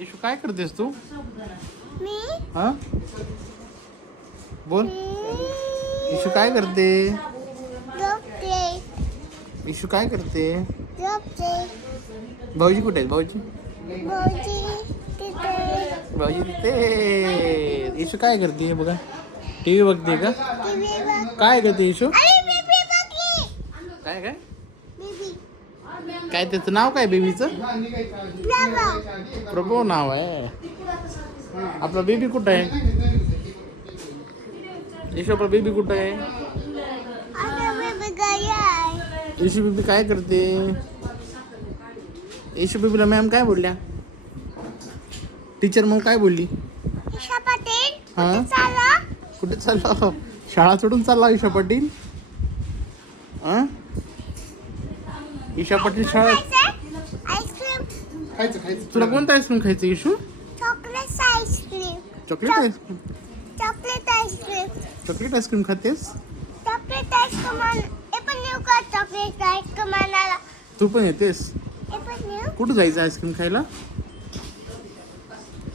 Issue काय करतेस तू? मी हा बोल. इशू काय करते? झोपते इशू काय करते? झोपते. भाऊजी कुठे आहेत? भाऊजी भाऊजी तिथे भाऊजी तिथे. इशू काय करते बघा? टीव्ही बघते का? टीव्ही बघ. काय करते इशू? अरे बेबी बघी. काय काय बेबी काय त्याचं नाव काय बेबीचं? ब्लाबो. प्रभू नाव आहे. आपला बेबी कुठं आहे? इशू आपला बेबी कुठं आहे? आता बेबी घरी आहे. इशू बेबी काय करते? इशू बेबीला मॅम काय बोलल्या? टीचर मग काय बोलली? ईशा पाटील हा? कुठे चालला? कुठे चालला? शाळा सोडून चालला ईशा पाटील? हा? ईशा पाटील शाळा आईस्क्रीम. तुला कोणता आईस्क्रीम खायचं Ishu? Chocolate ice cream. Chocolate ice cream. Chocolate ice cream. Chocolate ice cream खातेस? चॉकलेट आईस्क्रीम हे पण नेऊ का? चॉकलेट आईस्क्रीम आणायला तू पण येतेस? हे पण नेऊ. कुठं जायचं आईस्क्रीम खायला?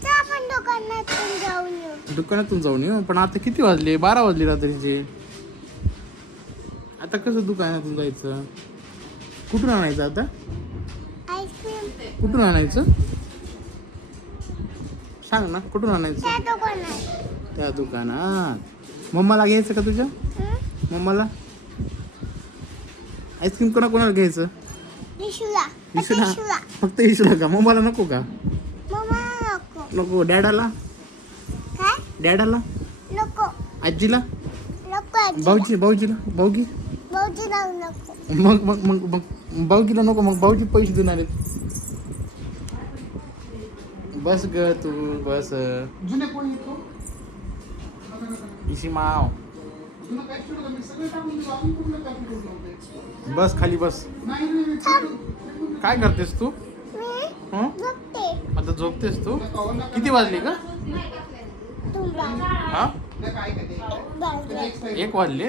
तर आपण दुकानातून जाऊन येऊ. दुकानातून जाऊन येऊ. पण आता किती वाजले? 12 वाजले रात्रीचे. आता कसं दुकानातून जायचं? कुठून आणायचं आता? आईस्क्रीम कुठून आणायचं? सांग ना कुठून आणायचं? त्या दुकानात. त्या दुकानात. मम्माला घ्यायचं का तुझ्या? हं? मम्माला आईस्क्रीम कोणाला घ्यायचं? इशूला. इशूला? इशूला. फक्त इशूला का? मम्माला नको का? मम्मा नको. नको. डॅडाला? काय? डॅडाला? नको. आजीला? नको आजी. भाऊजीला? भाऊगी? भाऊजी जाऊ नको. मग भाऊजीला नको. मग भाऊजी पैसे देणार आहेत. बस ग तू बस. इशी माव बस खाली बस. काय करतेस तू? मी हं? झोपते. आता झोपतेस तू? किती वाजले का? तुला हा बाजार. 1 वाजले.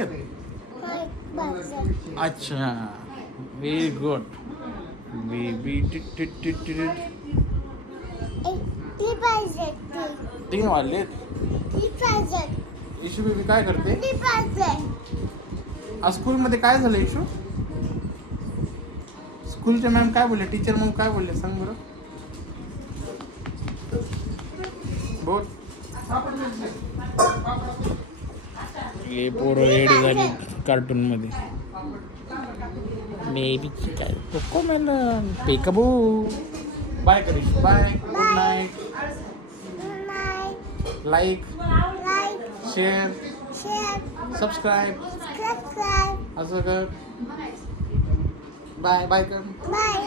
बाजार. अच्छा व्हेरी गुड बेबी. ती पाहिजे. 3 वाजले. ती पाहिजे. इशू बेबी काय करते? ती पाहिजे. आज स्कूलमध्ये काय झालं इशू? स्कूलच्या मॅम काय बोलले? टीचर मग काय बोलले सांग बरं. बोल. हे पोरं रेडी झाली कार्टून मध्ये. बेबीची काय Cocomelon peekaboo. Bye Karish. Bye. Good night. Like, like share share, subscribe subscribe. असं कर. बाय बाय कर. Bye.